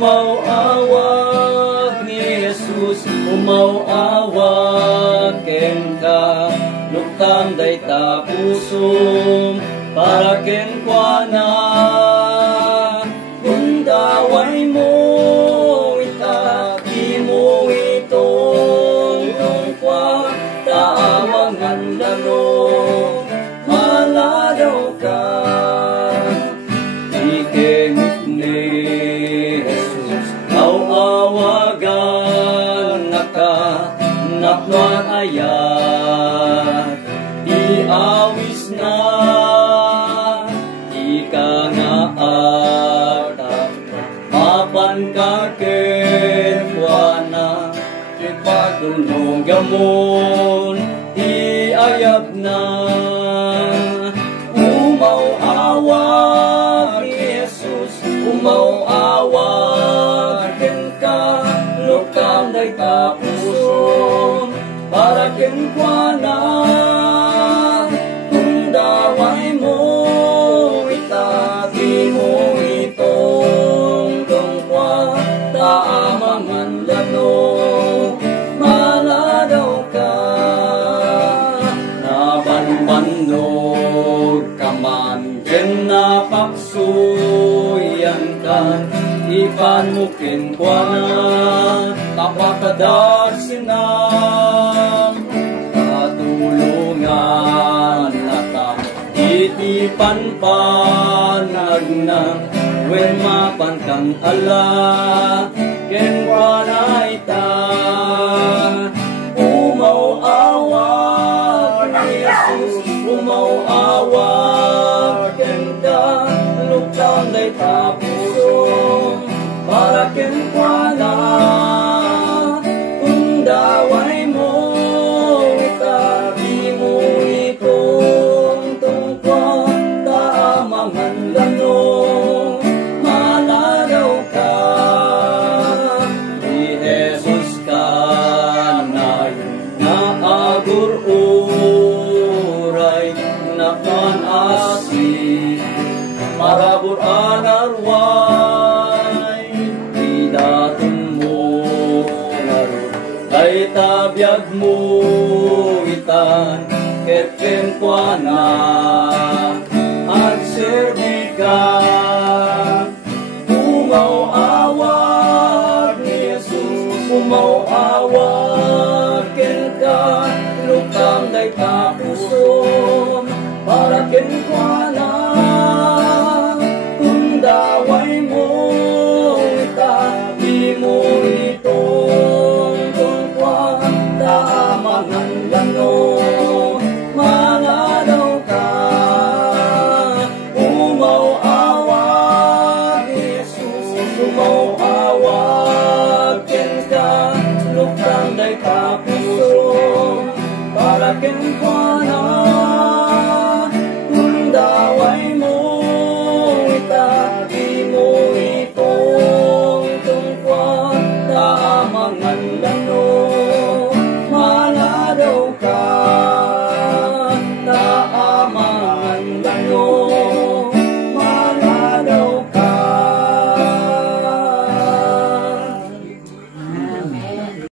Umawawag ni Jesus, umawawag ken ka, luktang day ta pusom, para ken kwa na. Kung daway mo itaki mo itong tungkwa, taamangan lalo, maladaw ka. Ikemit ni Jesus, awawagan naka, nakwan ayat, di awis na, ika nga atak, mapan ka kenwana, kipatunog amon, di ayab na. Umawawag ni Jesus, umawawag ken ka, lukang day ka puson, para ken kwa na. Kung daway mo itaki mo itong tungkwa, taamangan lano, maladaw ka. Nabanbanog ka man, ken napaksuyan ka, ipan mo ken kwa na, kapakadasin na. Katulungan nata, itipan panag na, wen mapan kang ala, ken kwa na ita. Umawawag ni Jesus, umawawag ken ka, luktang day ta puson, para ken kwa na. Kung daway mo itaki mo itong tungkwa, taamangan lano, maladaw ka. Ni Jesus ka na naagur-uray, nakan asi, marabur anarway, idatun mo narod, ay tabiag mo itan, ketken kwa na, at serbi ka. Umawawag ni Jesus, umawawag ken ka, luktang day ta puson, para ken kwa na. Kung daway mo itaki mo itong tungkwa, taamangan lano, maladaw ka. Umawawag ni Jesus, umawawag ken ka, luktang day ta puson, para ken kwa na. Kung daway mo itaki mo itong tungkwa, taamangan lano, maladaw ka.